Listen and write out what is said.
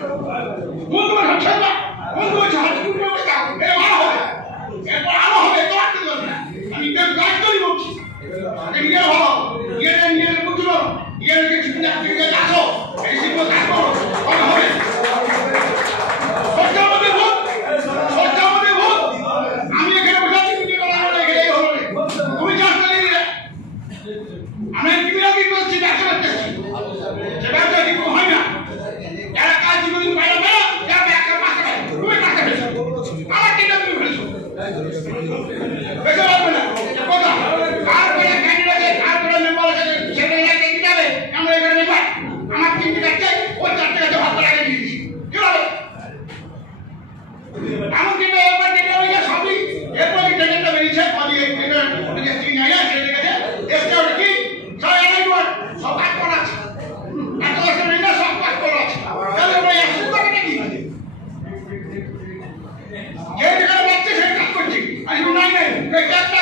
তোমার হচ্ছে না বলছে হাতে তুমি এ ভালো হবে এরপর আরো হবে তো রাখতে পারবে না আমি কেউ কাজ করি বলছি ইয়ে ভালো ইয়ে বুঝলো ইয়ে কিছু না কিছু আসো এই সিম্বল কাজ করো কবে হবে আমি এখানে বসাচ্ছি তুমি তুমি চাষ আমি কি করছি ব্যবসা করতেছি সে ব্যবসা কিন্তু হয় না যারা কাজ জীবন বাইরে বেরো যারা একটা মাসে তুমি টাকা পেয়েছো আমার কিনা তুমি ফেলেছো বেশি পারবে না কথা তারপরে ক্যান্ডিডেট তারপরে মেম্বার আছে সেখানে যাকে দিতে আমরা এখানে মেম্বার আমার 3 টাকা ও 4 টাকা ভাগ করে আগে দিয়েছি কি হবে এমন কিন্তু এবার যেটা হয়ে যায় সবই এরপর কি ডেটা বেরিয়েছে আমি এই ডেটা যে 3 আয়া সেটা গেছে এসটা কি সব এলাই ডোর সব কাজ করা আছে এত বছর মিলে সব কাজ করা আছে তাহলে আমরা একশো টাকা কি যে যেটা বাচ্চা সেটা কাজ করছি আর নাই এই কাজটা